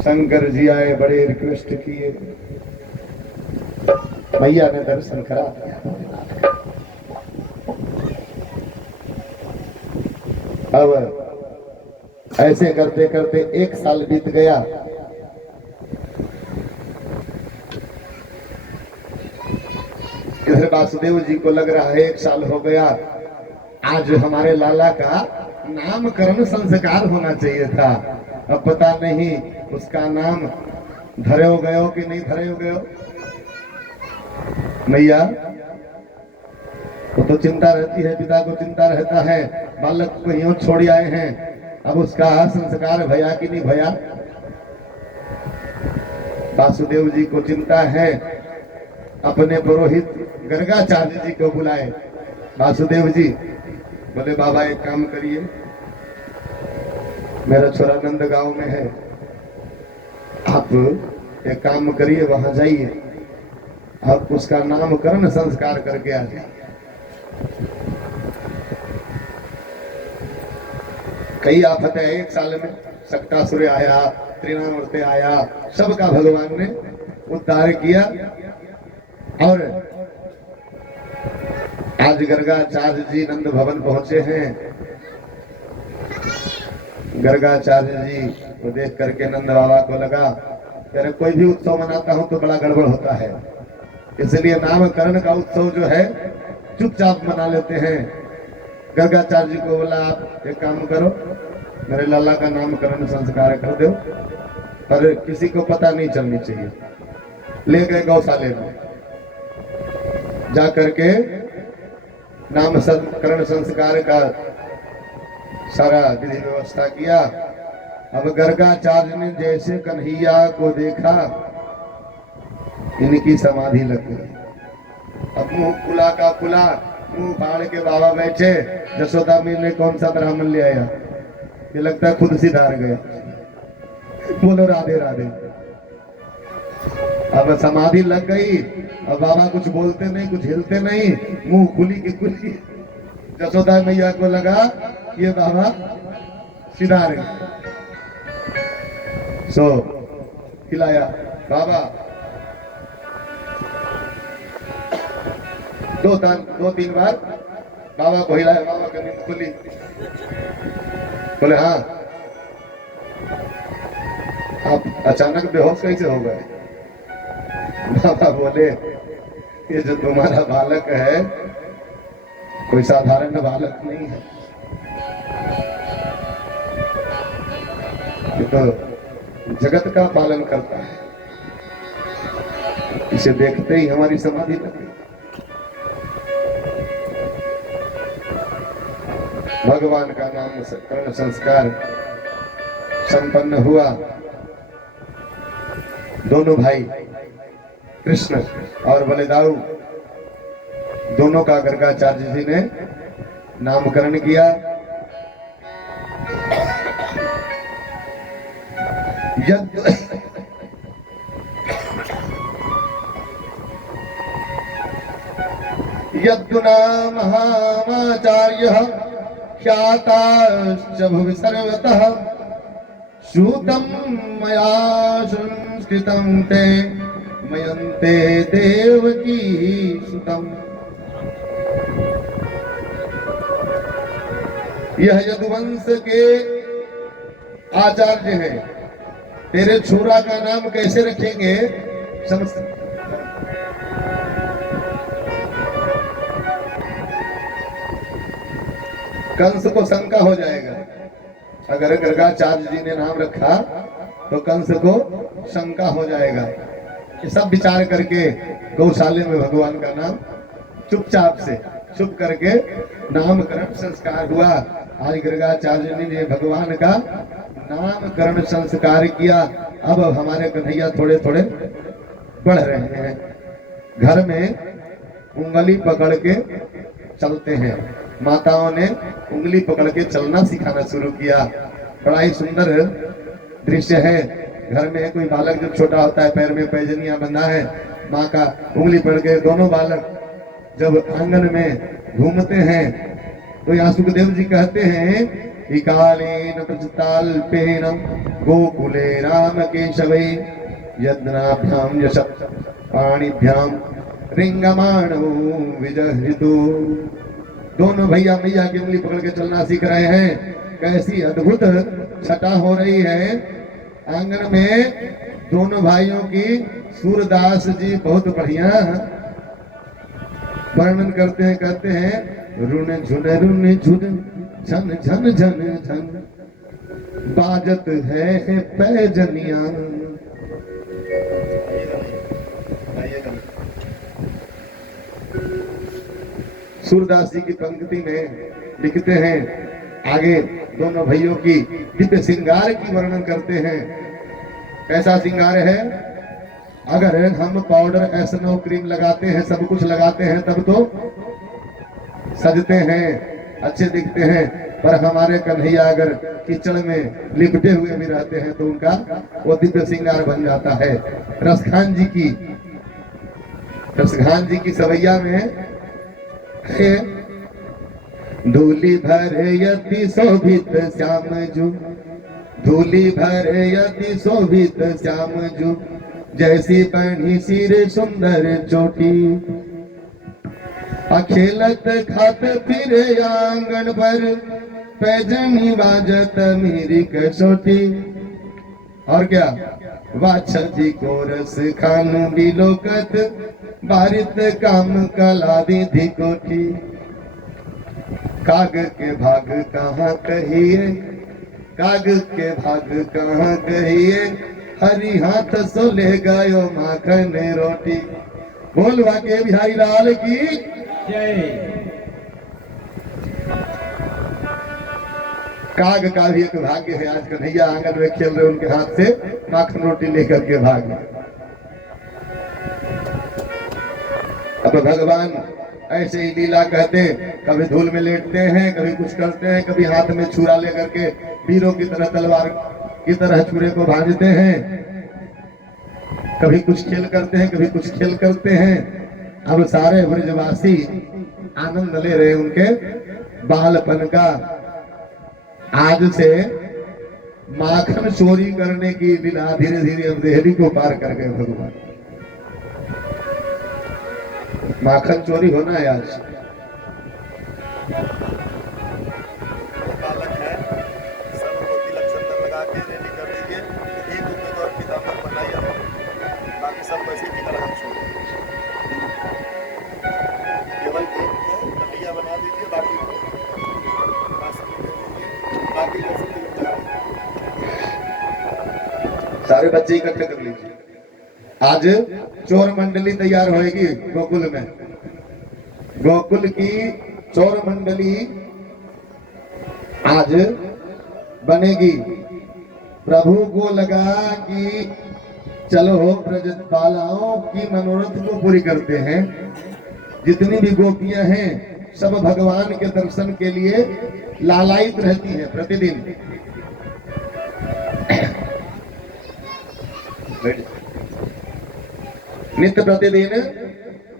शंकर जी आए, बड़े रिक्वेस्ट किए, मैया ने दर्शन करा दिया। अब ऐसे करते करते 1 साल बीत गया। इधर वासुदेव जी को लग रहा है 1 साल हो गया, आज हमारे लाला का नामकरण संस्कार होना चाहिए था। अब पता नहीं उसका नाम धरे हो गए हो कि नहीं धरे हो गए हो। मैया वो तो चिंता रहती है, पिता को चिंता रहता है, बालक को यूं छोड़ आए हैं, अब उसका संस्कार भया कि नहीं भया। वासुदेव जी को चिंता है, अपने पुरोहित गर्गाचार्य जी को बुलाए। वासुदेव जी बोले बाबा एक काम करिए, मेरा छोरा नंद गांव में है, आप एक काम करिए, वहां जाइए, आप उसका नामकरण संस्कार करके आ जाइए। कई आफत है 1 साल में, सक्टासुर आया, त्रिनामूर्ति आया, सबका भगवान ने उद्धार किया। और आज गर्गाचार्य जी नंद भवन पहुंचे हैं। गर्गाचार्य जी को देख करके नंद बाबा को लगा, अरे कोई भी उत्सव मनाता हूं तो बड़ा गड़बड़ होता है, इसलिए नामकरण का उत्सव जो है चुपचाप मना लेते हैं। गर्गाचार्य जी को बोला आप एक काम करो, मेरे लाला का नामकरण संस्कार कर दो, पर किसी को पता नहीं चलनी चाहिए। ले गए गौशाले में, जा करके नामकरण संस्कार का सारा विधि व्यवस्था किया। अब गर्गाचार्य ने जैसे कन्हैया को देखा, इनकी समाधि लग गई। अब मुंह खुला का खुला, मुंह फाड़ के बाबा बैठे। जसोदा मी ने कौन सा ब्राह्मण ले आया, ये लगता है खुद सिधार गया। बोलो राधे राधे। अब समाधि लग गई, अब बाबा कुछ बोलते नहीं, कुछ हिलते नहीं, मुंह खुली की खुली। जसोदा मैया को लगा ये बाबा सिधार गए। सो खिलाया बाबा, 2-3 बार बाबा को हिलाया, बाबा की नींद खुली। बोले हाँ, आप अचानक बेहोश कैसे हो गए। बाबा बोले ये जो तुम्हारा बालक है कोई साधारण बालक नहीं है, ये तो जगत का पालन करता है। इसे देखते ही हमारी समाधि लगी। भगवान का नामकरण संस्कार संपन्न हुआ। दोनों भाई कृष्ण और बलिदाऊ दोनों का गर्गाचार्य जी ने नामकरण किया। यद्दुना महामाचार्यः ख्याताश्च भुवि सर्वतः श्रुतं मया संस्कृतं ते मयन्ते देवकी सुतम्। यह यदुवंश के आचार्य हैं, तेरे छोरा का नाम कैसे रखेंगे समझ। कंस को शंका हो जाएगा, अगर गर्गाचार्य जी ने नाम रखा तो कंस को शंका हो जाएगा। ये सब विचार करके गौशाले में भगवान का नाम चुपचाप से चुप करके नामकरण संस्कार हुआ। आज गर्गाचार्य ने भगवान का नामकरण संस्कार किया। अब हमारे कन्हैया थोड़े थोड़े बढ़ रहे हैं। घर में उंगली पकड़ के चलते हैं। माताओं ने उंगली पकड़ के चलना सिखाना शुरू किया। बड़ा ही सुंदर दृश्य है। घर में कोई बालक जब छोटा होता है, पैर में पैजनिया बंधा है, माँ का उंगली पकड़ के दोनों बालक जब आंगन में घूमते हैं तो यहाँ सुखदेव जी कहते हैं कि कालेन प्रजताल्पेन गोकुले राम केशवे यद्नाभ्याम यशत् पाणिभ्याम रिंगमाणो विजहितो। दोनों भैया मैया की उंगली पकड़ के चलना सीख रहे हैं। कैसी अद्भुत छटा हो रही है आंगन में दोनों भाइयों की। सूरदास जी बहुत बढ़िया वर्णन करते हैं, कहते हैं रुन झुन झन झन झन झन बाजत है पैजनिया। सूरदास जी की पंक्ति में लिखते हैं, आगे दोनों भाइयों की दिव्य श्रृंगार की वर्णन करते हैं। कैसा श्रृंगार है? अगर हम पाउडर एस्नो क्रीम लगाते हैं, सब कुछ लगाते हैं, तब तो सजते हैं, अच्छे दिखते हैं। पर हमारे कन्हैया अगर कीचड़ में लिपटे हुए भी रहते हैं तो उनका वो दिव्य श्रृंगार बन जाता है। रसखान जी की सवैया में धूली भर यति शोभित श्याम जू, धूली भर यति शोभित श्याम जू, जैसी बनी सिर सुंदर चोटी, अखेलत खात फिर आंगन पर, पैजनी बाजत मेरी कसोटी। और क्या? वाछदी को रस खानु बिलोकत, बारित काम कला विधि कोठी। काग के भाग कहाँ कहिए, काग के भाग कहाँ कहिए, हरि हाथ सो ले गयो माखन रोटी। बोल वाके बिहारी लाल की जय। काग का भी एक भाग्य है, आज कन्हैया आंगन में खेल रहे, उनके हाथ से माखन रोटी लेकर के भाग। अब भगवान ऐसे ही लीला कहते, कभी धूल में लेटते हैं, कभी कुछ करते हैं, कभी हाथ में छुरा लेकर के वीरों की तरह तलवार की तरह छुरे को भांजते हैं, कभी कुछ खेल करते हैं, कभी कुछ खेल करते हैं। अब सारे ब्रजवासी आनंद ले रहे उनके बालपन का। आज से माखन चोरी करने की लीला धीरे धीरे अब देहली को पार कर गए भगवान। माखन चोरी होना है आज। बालक है, सबको तिलक संदन लगा के रेडी कर दीजिए। एक उम्मीद और पीताम्बर बनाइए आप, बाकी सब वैसे की तरह हम छोड़ केवल कन्हैया बना दीजिए, बाकी बाकी सारे बच्चे इकट्ठे कर लीजिए। आज चोर मंडली तैयार होएगी गोकुल में। गोकुल की चोर मंडली आज बनेगी। प्रभु को लगा कि चलो ब्रज बालाओं की मनोरथ को पूरी करते हैं। जितनी भी गोपियां हैं सब भगवान के दर्शन के लिए लालायित रहती हैं प्रतिदिन। नित्य प्रतिदिन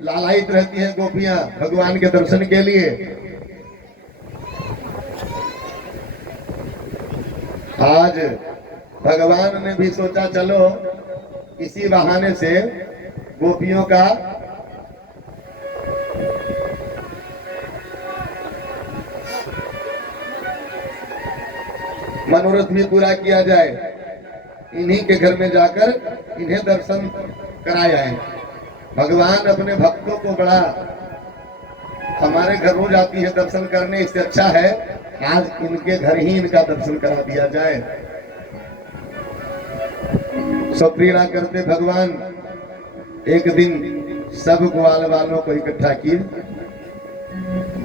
लालायित रहती हैं गोपियां भगवान के दर्शन के लिए। आज भगवान ने भी सोचा चलो इसी बहाने से गोपियों का मनोरथ भी पूरा किया जाए। इन्हीं के घर में जाकर इन्हें दर्शन कराया है। भगवान अपने भक्तों को बड़ा, हमारे घर रोज आती है दर्शन करने, इससे अच्छा है आज इनके घर ही इनका दर्शन करा दिया जाए। सब प्रेरणा करते भगवान एक दिन सब ग्वाल वालों को इकट्ठा किए,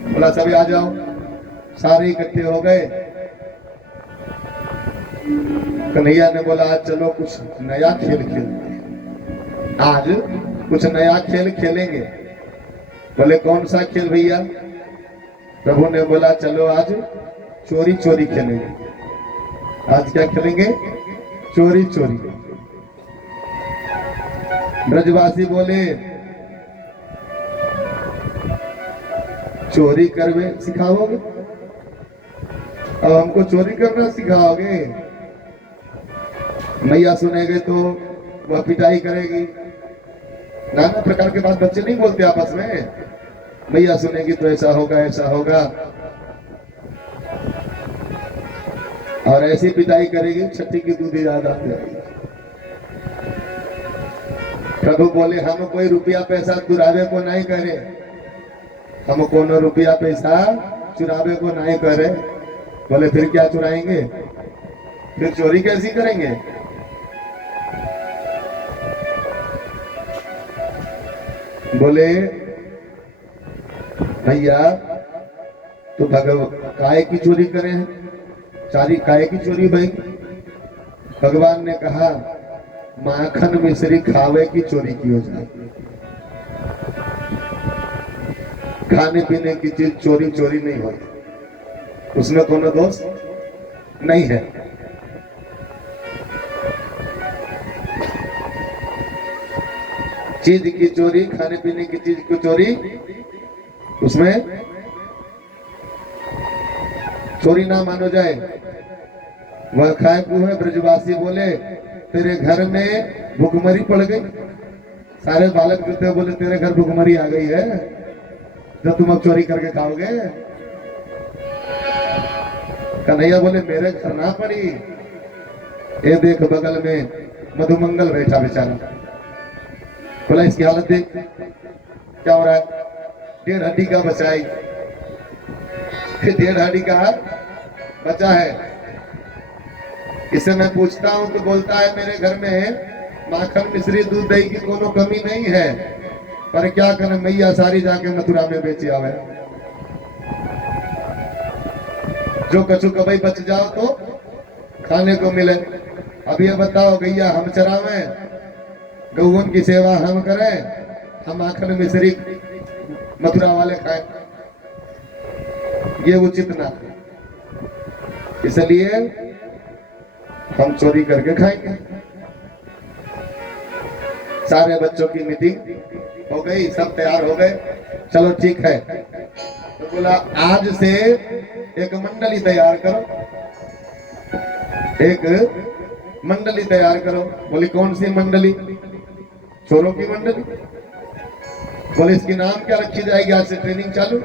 बोला सब आ जाओ। सारे इकट्ठे हो गए। कन्हैया ने बोला आज चलो कुछ नया खेल खेलते हैं, आज कुछ नया खेल खेलेंगे। बोले कौन सा खेल भैया? प्रभु ने बोला चलो आज चोरी चोरी खेलेंगे। आज क्या खेलेंगे? चोरी चोरी। ब्रजवासी बोले चोरी करवे सिखाओगे? अब हमको चोरी करना सिखाओगे? मैया सुनेगे तो वह पिटाई करेगी। नाना प्रकार के बात बच्चे नहीं बोलते आपस में। मैया सुनेगी तो ऐसा होगा ऐसा होगा, और ऐसी पिटाई करेगी छठी की दूधी याद आती रहेगी। प्रभु बोले हम कोई रुपया पैसा चुरावे को नहीं करे, हम कोनो रुपया पैसा चुरावे को नहीं करे। बोले फिर क्या चुराएंगे? फिर चोरी कैसी करेंगे? बोले भैया तो काय की चोरी करें हैं? सारी काय की चोरी भाई? भगवान ने कहा माखन मिश्री खावे की चोरी की हो जाए। खाने पीने की चीज चोरी चोरी नहीं होती, उसमें कोनो दोष नहीं है। चीज की चोरी, खाने पीने की चीज की चोरी, उसमें चोरी ना मानो जाए। वह खाए हुए ब्रजवासी बोले तेरे घर में भुखमरी पड़ गई। सारे बालक जो बोले तेरे घर भुखमरी आ गई है जो तुम अब चोरी करके खाओगे। कन्हैया बोले मेरे घर ना पड़ी, ये देख बगल में मधुमंगल बैठा बेचारा। बोला इसकी हालत देख क्या हो रहा है। 1.5 हड्डी का बचा है, 1.5 हड्डी का बचा है। इसे मैं पूछता हूं तो बोलता है मेरे घर में माखन मिश्री दूध दही की कोनो कमी नहीं है, पर क्या करें मैया सारी जाके मथुरा में बेची आवे। जो कछु कभी बच जाओ तो खाने को मिले। अब ये बताओ गैया हम चरावे, गौवन की सेवा हम करें, हम माखन मिश्री मथुरा वाले खाएं, ये उचित ना। इसलिए हम चोरी करके खाएंगे। सारे बच्चों की मीटिंग हो गई, सब तैयार हो गए, चलो ठीक है। तो बोला आज से एक मंडली तैयार करो, एक मंडली तैयार करो। बोली कौन सी मंडली? चोरों की मंडली। बोले इसकी नाम क्या रखी जाएगी? आज से ट्रेनिंग चालू।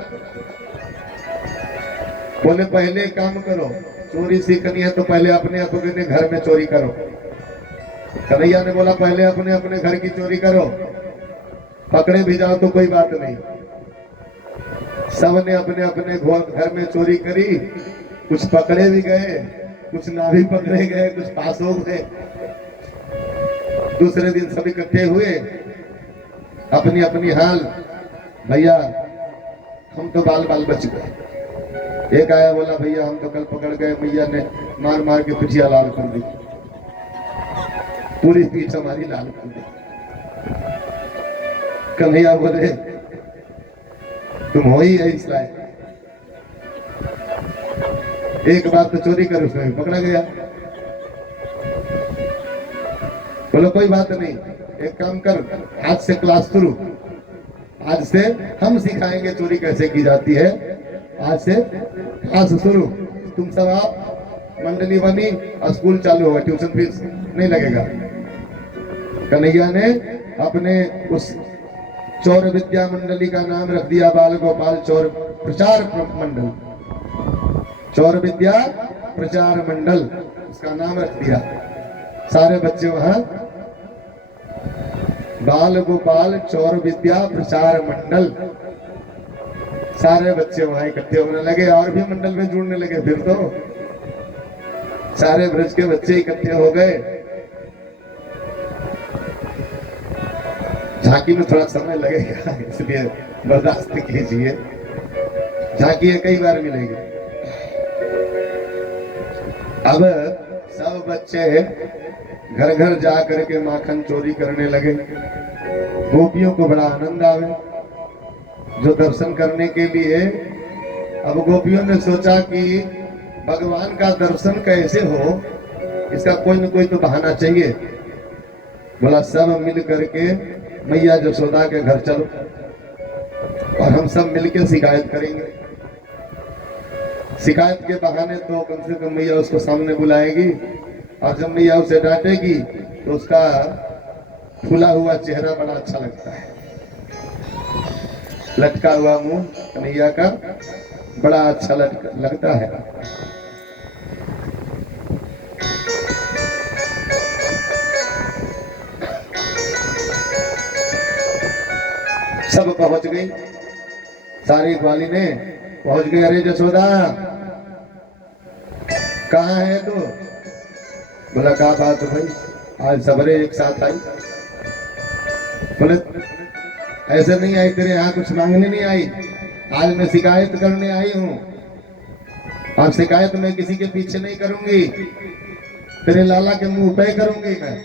बोले पहले काम करो, चोरी सीखनी है तो पहले अपने अपने घर में चोरी करो। कन्हैया ने बोला पहले अपने अपने घर की चोरी करो, पकड़े भी जाओ तो कोई बात नहीं। सबने अपने अपने घर में चोरी करी, कुछ पकड़े भी गए, कुछ ना भी पकड़े गए, कुछ पास हो गए। दूसरे दिन सब इकट्ठे हुए, अपनी अपनी हाल, भैया हम तो बाल बाल बच गए। एक आया बोला भैया हम तो कल पकड़ गए, मैया ने मार मार के पिठिया लाल कर दी, पूरी पीठ हमारी लाल कर दी। कन्हैया बोले तुम हो ही है इस लायक, एक बार तो चोरी कर उसमें पकड़ा गया। बोलो कोई बात नहीं, एक काम कर, आज से क्लास शुरू, आज से हम सिखाएंगे चोरी कैसे की जाती है। आज से क्लास शुरू, तुम सब आप मंडली बनी, स्कूल चालू होगा, ट्यूशन फीस नहीं लगेगा। कन्हैया ने अपने उस चौर विद्या मंडली का नाम रख दिया बाल गोपाल चौर प्रचार मंडल। चौर विद्या प्रचार मंडल उसका नाम रख दिया। सारे बच्चे वहां बाल गोपाल चौर विद्या प्रचार मंडल, सारे बच्चे वहां इकट्ठे होने लगे और भी मंडल में जुड़ने लगे। फिर तो सारे ब्रज के बच्चे इकट्ठे हो गए। झांकी में थोड़ा समय लगेगा, इसलिए बर्दाश्त कीजिए। झांकी कई बार मिलेगी। अब सब बच्चे घर घर जा करके माखन चोरी करने लगे। गोपियों को बड़ा आनंद आवे जो दर्शन करने के लिए। अब गोपियों ने सोचा कि भगवान का दर्शन कैसे हो, इसका कोई न कोई तो बहाना चाहिए। बोला सब मिल करके मैया जसोदा के घर चलो। और हम सब मिलकर शिकायत करेंगे। शिकायत के बहाने तो कम से कम मैया उसको सामने बुलाएगी, और जब मैया उसे डांटेगी तो उसका फूला हुआ चेहरा बड़ा अच्छा लगता है, लटका हुआ मुंह कन्हैया का बड़ा अच्छा लगता है। सब पहुंच गई, सारी ग्वाली ने पहुंच गई। अरे जसोदा कहाँ है तू? बोला क्या बात है भाई, आज सबरे एक साथ आई? बोले ऐसे नहीं आई, तेरे यहाँ कुछ मांगने नहीं आई, आज मैं शिकायत करने आई हूँ। और शिकायत मैं किसी के पीछे नहीं करूंगी, तेरे लाला के मुंह पे करूंगी मैं।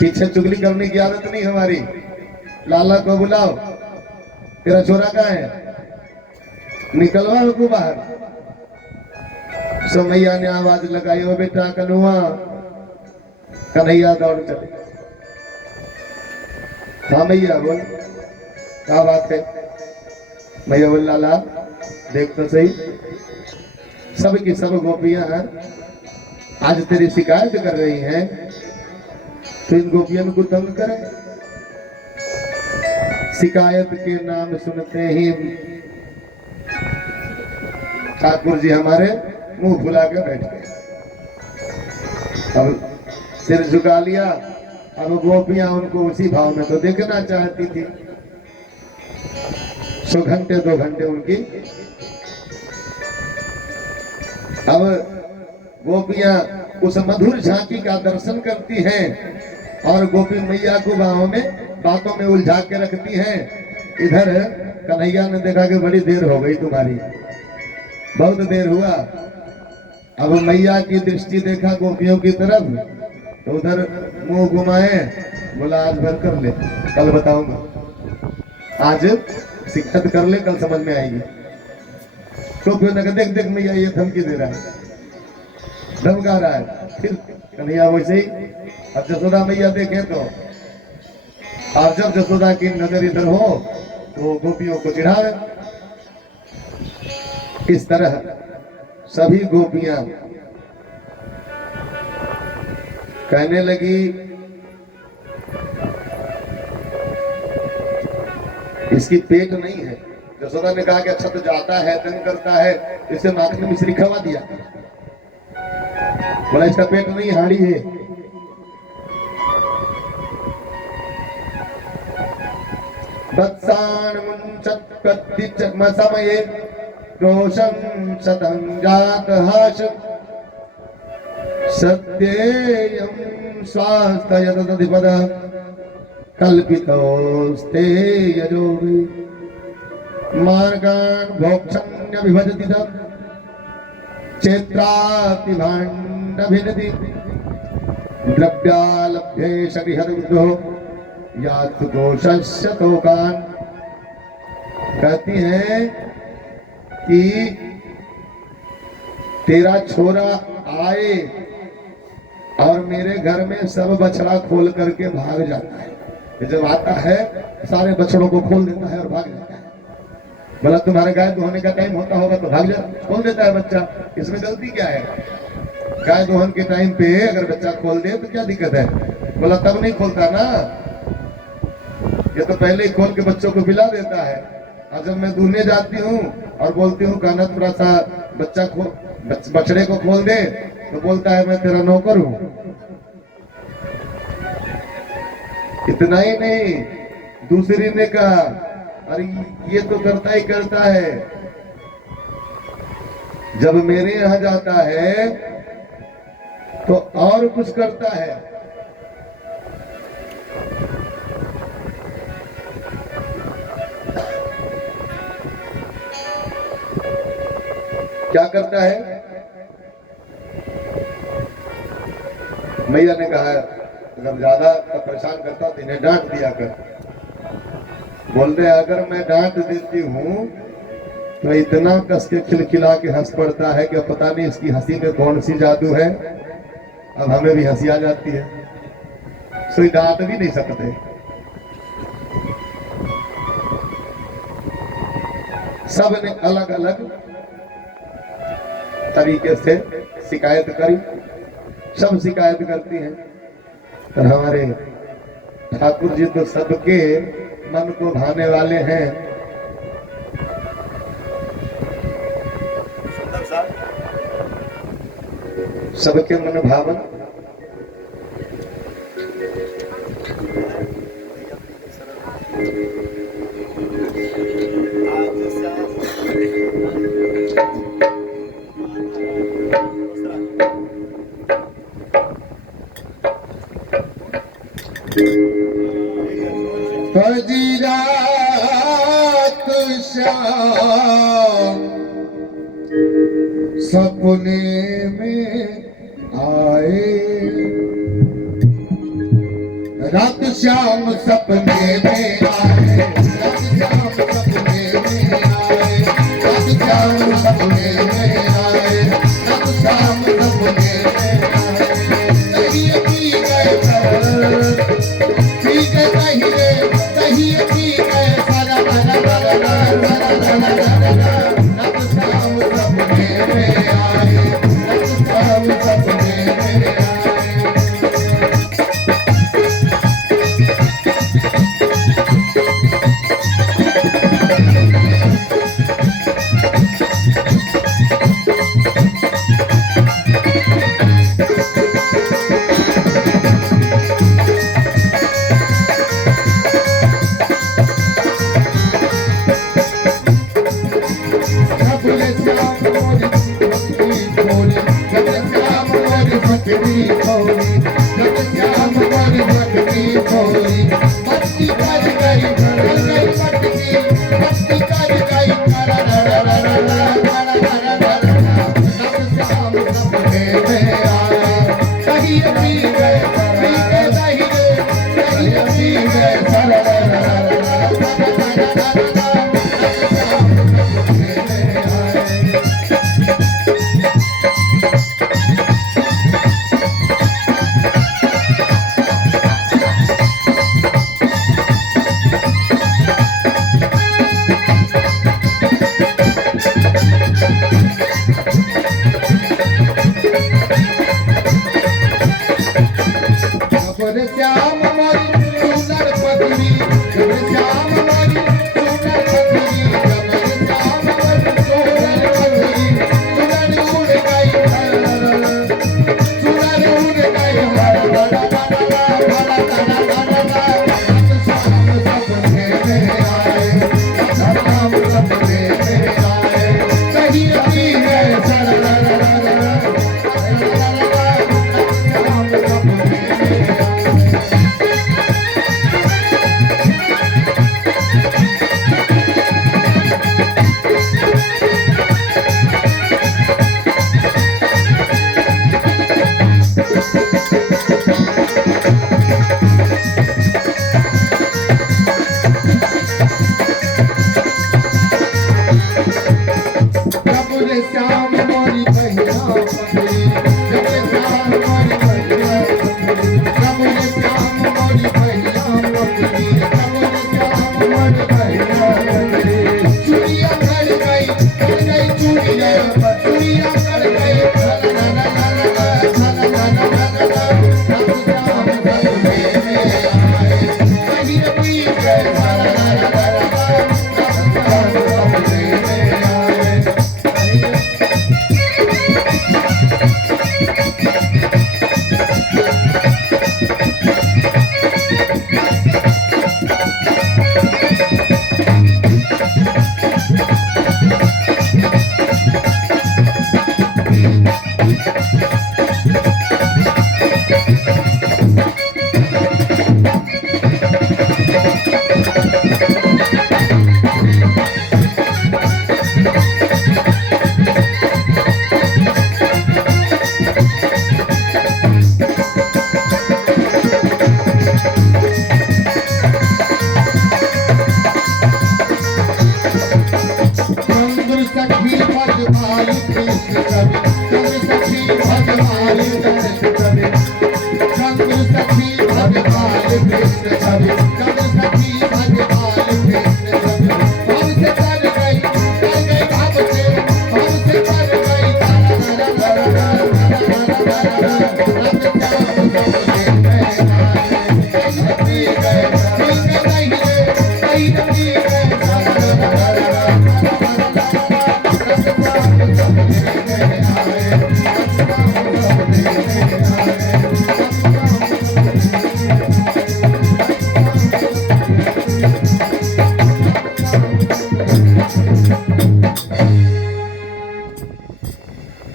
पीछे चुगली करने की आदत नहीं हमारी। लाला को बुलाओ, तेरा छोरा कहाँ है, निकलवा उसको बाहर। सो मैया ने आवाज लगाई, ओ बेटा कन्हुआ। कन्हैया दौड़ चले। हाँ मैया बोल, क्या बात है? मैया बोल लाला देख तो सही, सब की सब गोपियां आज तेरी शिकायत कर रही हैं, तो इन गोपियों को तंग करे। शिकायत के नाम सुनते ही ठाकुर जी हमारे मुंह फुला के बैठ गए, अब सिर झुका लिया। अब गोपियां उनको उसी भाव में तो देखना चाहती थी। सो घंटे 2 घंटे उनकी, अब गोपियां उस मधुर झांकी का दर्शन करती हैं और गोपी मैया को बाहों में बातों में उलझा के रखती हैं। इधर कन्हैया ने देखा कि बड़ी देर हो गई तुम्हारी, बहुत देर हुआ। अब मैया की दृष्टि देखा गोपियों की तरफ, तो उधर मुंह घुमाए, बोला आज भर कर ले, कल बताऊंगा। आज शिकायत कर ले, कल समझ में आएगी। तो फिर देख देख मैया ये धमकी दे रहा है, धमका रहा है। फिर कन्हैया वैसे ही, अब जसोदा मैया देखे तो, और जब जसोदा की नजर इधर हो तो गोपियों को चिढ़ावे। इस तरह सभी गोपियां कहने लगी, इसकी पेट नहीं है। जसोदा ने कहा कि अच्छा तो जाता है, तंग करता है, इसे माखन मिश्री खवा दिया। बोला इसका पेट नहीं, हाड़ी है। वत्सान् मुञ्चत् प्रत्युच्चम समये रोषं शतं जातः सत्येयं स्वास्थयतधिपद कल्पितोस्ते यजोवि मार्गान् भोक्षन्यभिभजति चेत्रापि भाण्डभिनति द्रव्यालभ्ये शरीहरिद्रो यातु कोशस्य तोकान। कहती है कि तेरा छोरा आए और मेरे घर में सब बछड़ा खोल करके भाग जाता है। जब आता है सारे बछड़ों को खोल देता है और भाग जाता है। बोला तुम्हारे गाय दोहने का टाइम होता होगा तो भाग जा, खोल देता है बच्चा, इसमें गलती क्या है? गाय दोहन के टाइम पे अगर बच्चा खोल दे तो क्या दिक्कत है? बोला तब नहीं खोलता ना, ये तो पहले ही खोल के बच्चों को पिला देता है। और जब मैं दूहने जाती हूँ और बोलती हूँ कान्हा थोड़ा सा बछड़े को खोल दे, तो बोलता है मैं तेरा नौकर हूँ। इतना ही नहीं, दूसरी ने कहा अरे ये तो करता ही करता है, जब मेरे यहाँ जाता है तो और कुछ करता है। क्या करता है? मैया ने कहा अगर ज्यादा परेशान करता तो इन्हें डांट दिया कर। बोलते अगर मैं डांट देती हूँ तो इतना कस के खिलखिला के हंस पड़ता है कि पता नहीं इसकी हंसी में कौन सी जादू है, अब हमें भी हंसी आ जाती है, सो डांट भी नहीं सकते। सब ने अलग अलग तरीके से शिकायत करी, सब शिकायत करती हैं। और हमारे ठाकुर जी तो सबके मन को भाने वाले हैं। सुंदर साहब सबके मन भावन। फजी रात श्याम सपने में आए, रात श्याम सपने में आए, रात श्याम सपने में आए, रात श्याम सपने में आए, रात श्याम सपने में आए। कहिए पी गए पी गए कहिए पी गए सारा रात श्याम सपने में आए, रात श्याम सपने में आए।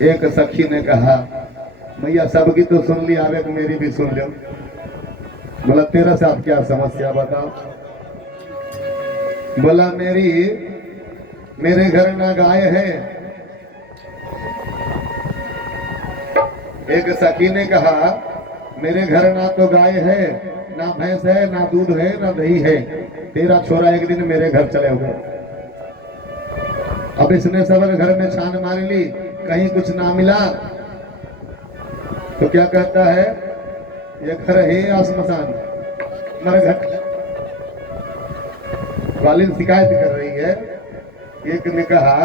एक सखी ने कहा, मैया सबकी तो सुन ली, आगे मेरी भी सुन लो। बोला तेरा साथ क्या समस्या बताओ। बोला मेरे घर ना गाय है। एक सखी ने कहा, मेरे घर ना तो गाय है, ना भैंस है, ना दूध है, ना दही है। तेरा छोरा एक दिन मेरे घर चले हुए। अब इसने सब घर में छान मार ली, कहीं कुछ ना मिला तो क्या कहता है, ये घर है या श्मशान, मरघट। वाली शिकायत कर रही है। एक ने कहा,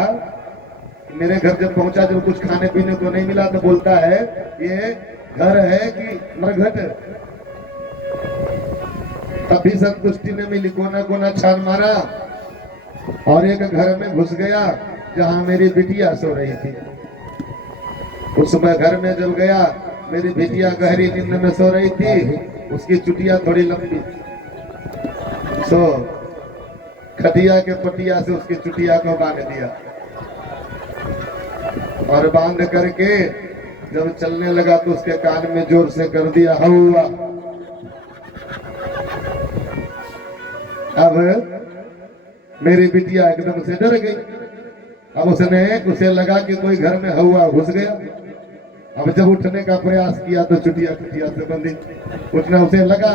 मेरे घर जब पहुंचा, जब कुछ खाने पीने को नहीं मिला तो बोलता है ये घर है कि मरघट। तभी संतुष्टि ने मिली, कोना कोना छान मारा और एक घर में घुस गया जहां मेरी बिटिया सो रही थी। उस समय घर में जब गया, मेरी बिटिया गहरी नींद में सो रही थी, उसकी चुटिया थोड़ी लंबी, सो खटिया के पटिया से उसकी चुटिया को बांध दिया और बांध करके जब चलने लगा तो उसके कान में जोर से कर दिया हौवा। अब मेरी बिटिया एकदम से डर गई। अब उसे लगा कि कोई घर में हौवा घुस गया। अब जब उठने का प्रयास किया तो चुटिया खटिया से बंधी। उठना उसे लगा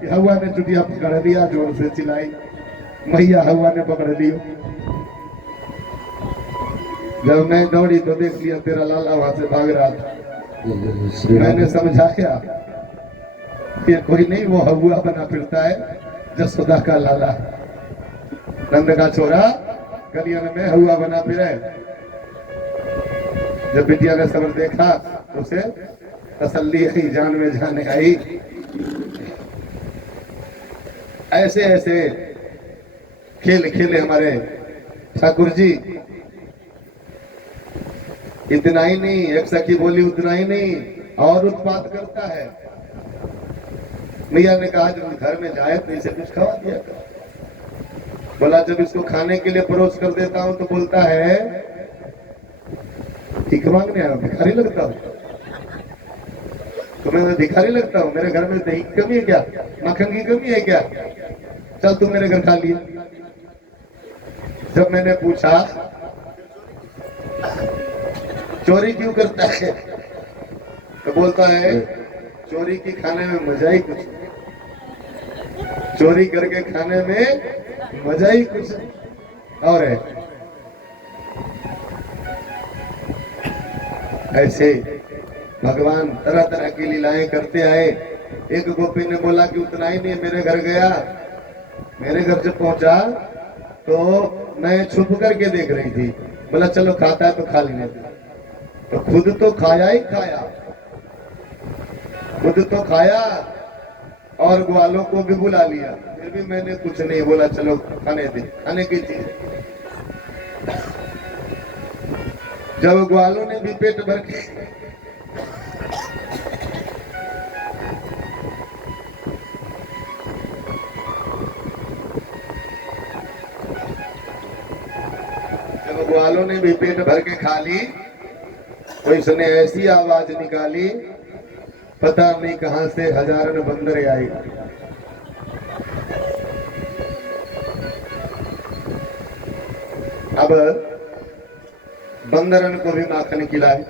कि हौवा ने चुटिया पकड़ लिया, जोर से चिल्लाई, मैया हौवा ने पकड़ लियो। जब मैं दौड़ी तो देख लिया तेरा लाला वहां से भाग रहा था। मैंने समझाया ये कोई नहीं, वो हौवा बना फिरता है, जसोदा का लाला, नंद का छोरा गलियन में हौवा बना फिरे। जब बिटिया ने सबर देखा तो उसे तसल्ली आई, जान में जाने आई। ऐसे ऐसे खेल खेले हमारे ठाकुर जी। इतना ही नहीं, एक सखी बोली उतना ही नहीं, और उत्पात करता है। मैया ने कहा जब घर में जाए तो इसे कुछ खवा दिया कर। बोला जब इसको खाने के लिए परोस कर देता हूं तो बोलता है ठीक मांगने आया, भिखारी लगता हूं तुम्हें, मैं भिखारी लगता हूं? मेरे घर में दही की कमी है क्या, मक्खन की कमी है क्या? चल तुम मेरे घर खा लिए। जब मैंने पूछा चोरी क्यों करता है, तो बोलता है चोरी की खाने में मजा ही कुछ, चोरी करके खाने में मजा ही कुछ और है। ऐसे भगवान तरह तरह की लीलाएं करते आए। एक गोपी ने बोला कि उतना ही नहीं, मेरे घर गया, मेरे घर जब पहुंचा तो मैं छुप करके देख रही थी। बोला चलो खाता है तो खा लेने, तो खुद तो खाया ही खाया, खुद तो खाया और ग्वालों को भी बुला लिया, फिर भी मैंने कुछ नहीं बोला, चलो खाने दे, खाने की चीज। जब ग्वालों ने भी पेट भर के ग्वालों ने भी पेट भर के खा ली तो इसने ऐसी आवाज निकाली, पता नहीं कहां से हजारन बंदर आई। अब बंदरन को भी माखन खिलाए।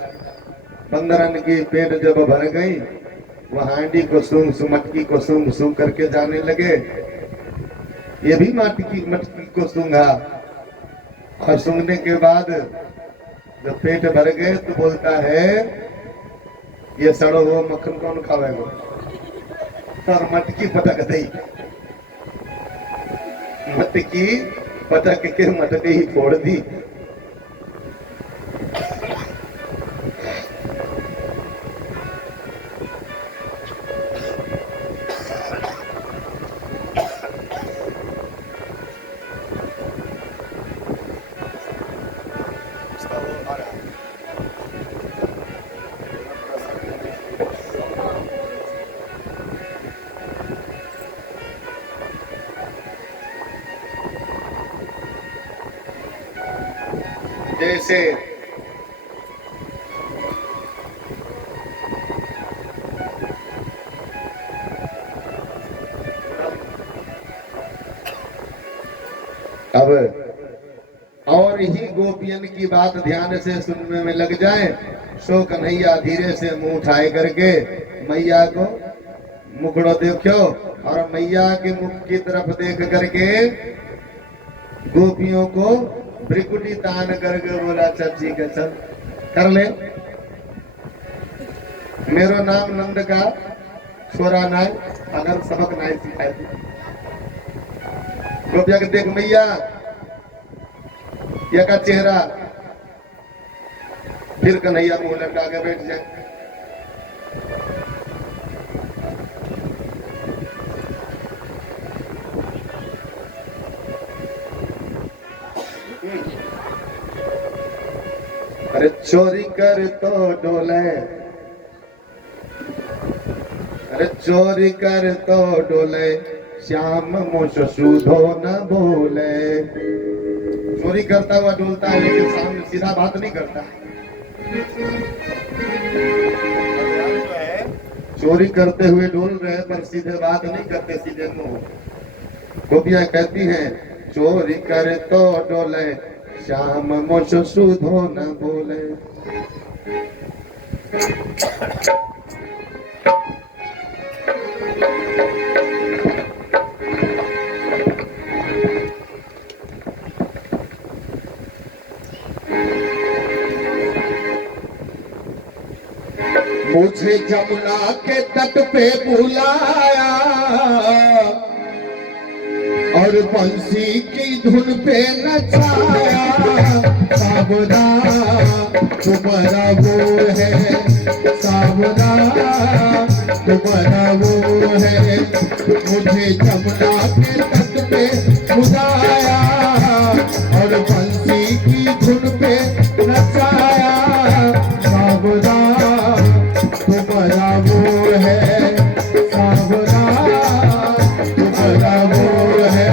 बंदरन की पेट जब भर गई, वह हांडी को सूंघ मटकी को सूंघ सूंघ करके जाने लगे। ये भी मटकी को सूंघा और सूंघने के बाद जब पेट भर गए तो बोलता है ये सड़ो हुआ मक्खन कौन खावेगा, और मटकी पटक दी। मटकी पटक के मटकी ही फोड़ दी। जैसे अब और ही गोपियन की बात ध्यान से सुनने में लग जाए, सो कन्हैया धीरे से मुंह उठाए करके मैया को मुखड़ो देखो, और मैया के मुख की तरफ देख करके गोपियों को भ्रिकुटी तान करके बोला, अच्छा ठीक है चल कर ले, मेरो नाम नंद का छोरा नाय, अगर सबक नाय सिखाए थे। गोपिया के देख मैया या का चेहरा, फिर कन्हैया मुंह लटका के बैठ जाए। अरे चोरी कर तो डोले, अरे चोरी कर तो डोले, श्याम मुझ सुधो न बोले। चोरी करता हुआ डोलता है लेकिन सामने सीधा बात नहीं करता। भगवान जो है चोरी करते हुए डोल रहे पर सीधे बात नहीं करते, सीधे मुंह। गोपियां कहती हैं चोरी कर तो डोले, श्याम मुझ सुधो न बोले। मुझे जमुना के तट पे बुलाया और बंसी की धुन पे नचाया, सावरा तुम्हारा वो है, सावरा तुम्हारा वो है। मुझे जमुना के तट पे बुलाया और बंसी की धुन पे नचाया, सावरा तुम्हारा वो है, सावरा तुम्हारा वो है।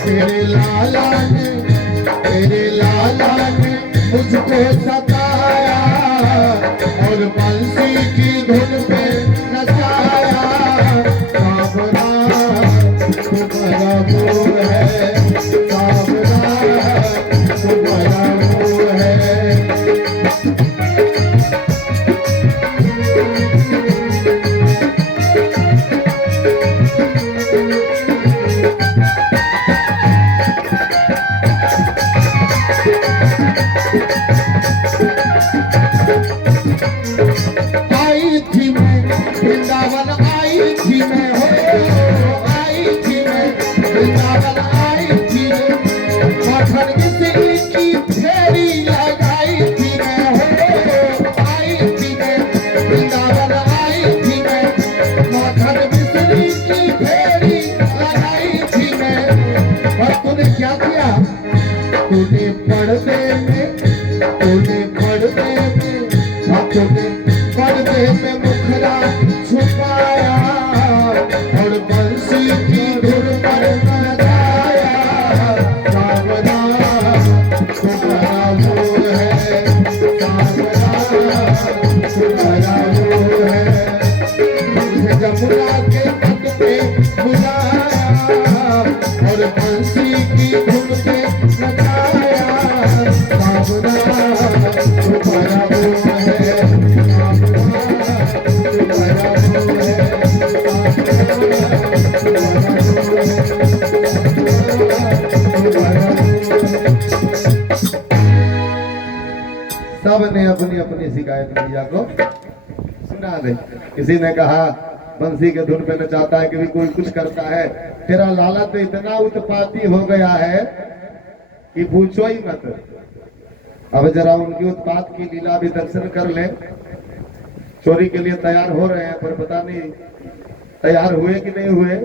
तेरे लाला ने मुझको सताया और बंसी की धुन पे नचाया। सावरा तुम्हारा मोह है, सावरा तुम्हारा मोह है। आई थी मैं वृंदावन, आई थी मैं हो, आई थी मैं वृंदावन, आई थी मैं माखन मिश्री की फेरी लगाई थी मैं हो, आई थी मैं वृंदावन, आई थी मैं माखन मिश्री की फेरी लगाई थी मैं। और तूने क्या किया? तूने पर्दे में, तूने पर्दे में, तूने पर्दे में मुखड़ा छुपाया और बंसी की धुन पर नचाया। सावरा तुम्हारा मोह है, सावरा तुम्हारा मोह है। तुझे जमुना के तट पे बुलाया और बंसी की धुन पे नचाया। सावरा तुम्हारा मोह है, सबने अपनी अपनी शिकायत मैया को सुना दे। किसी ने कहा बंसी के धुन पे नचाता है, कभी कोई कुछ करता है। तेरा लाला तो इतना उत्पाती हो गया है कि पूछो ही मत। अब जरा उनकी उत्पात की लीला भी दर्शन कर ले। चोरी के लिए तैयार हो रहे हैं, पर पता नहीं तैयार हुए कि नहीं हुए।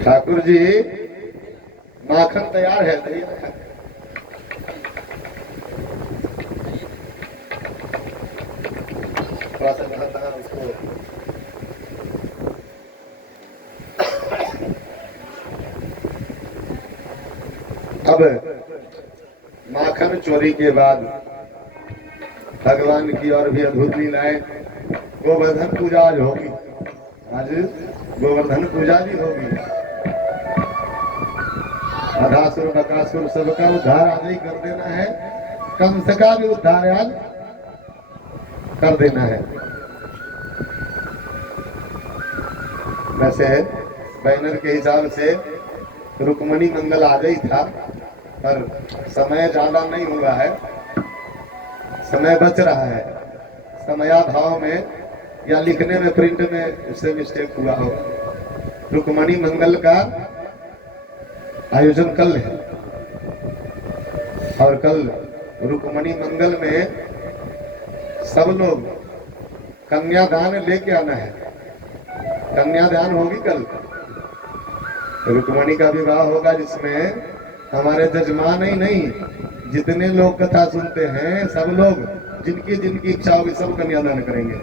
ठाकुर जी माखन तैयार है, थोड़ा सा उसको अब माखन चोरी के बाद भगवान की और भी अद्भुत लीलाएं। गोवर्धन पूजा आज होगी, आज गोवर्धन पूजा भी होगी। अधासुर बकासुर सबका उद्धार आज ही कर देना है, कंस का भी उद्धार आज कर देना है। वैसे बैनर के हिसाब से रुक्मणी मंगल आ गई था, पर समय ज्यादा नहीं हुआ है, समय बच रहा है। समयाभाव में या लिखने में प्रिंट में उससे मिस्टेक हुआ हो। रुक्मणी मंगल का आयोजन कल है और कल रुक्मणी मंगल में सब लोग कन्यादान लेके आना है। कन्यादान होगी कल, रुक्मणी का विवाह होगा, जिसमें हमारे जजमान ही नहीं, जितने लोग कथा सुनते हैं सब लोग, जिनकी जिनकी इच्छा होगी सब कन्यादान करेंगे।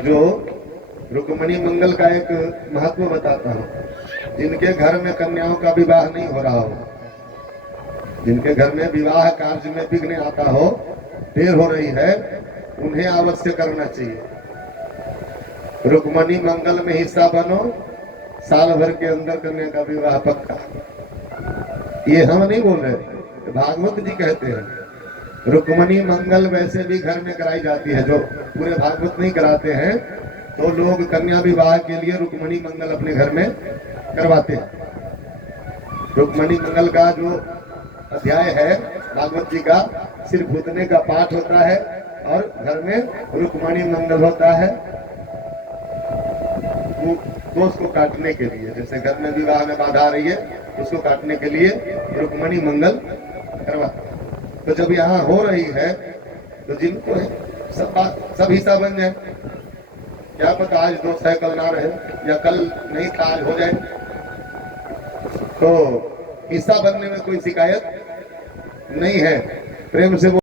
जो रुक्मणी मंगल का एक महत्व बताता हूँ। जिनके घर में कन्याओं का विवाह नहीं हो रहा हो, जिनके घर में विवाह कार्य में विघ्न आता हो, देर हो रही है, उन्हें अवश्य करना चाहिए। रुक्मणी मंगल में हिस्सा बनो, साल भर के अंदर कन्या का विवाह पक्का। ये हम नहीं बोल रहे, भागवत जी कहते हैं। रुक्मणी मंगल वैसे भी घर में कराई जाती है, जो पूरे भागवत नहीं कराते हैं तो लोग कन्या विवाह के लिए रुक्मणी मंगल अपने घर में करवाते हैं। रुक्मणी मंगल का जो अध्याय है भागवत जी का, सिर्फ उतने का पाठ होता है और घर में रुक्मणी मंगल होता है। वो दोष को काटने के लिए, जैसे घर में विवाह में बाधा आ रही है, उसको काटने के लिए रुक्मणी मंगल करवाते हैं। तो जब यहाँ हो रही है तो जिनको सब हिस्सा बन जाए। क्या पता आज दोस्त है कल ना रहे, या कल नहीं था आज हो जाए। तो हिस्सा बनने में कोई शिकायत नहीं है। प्रेम से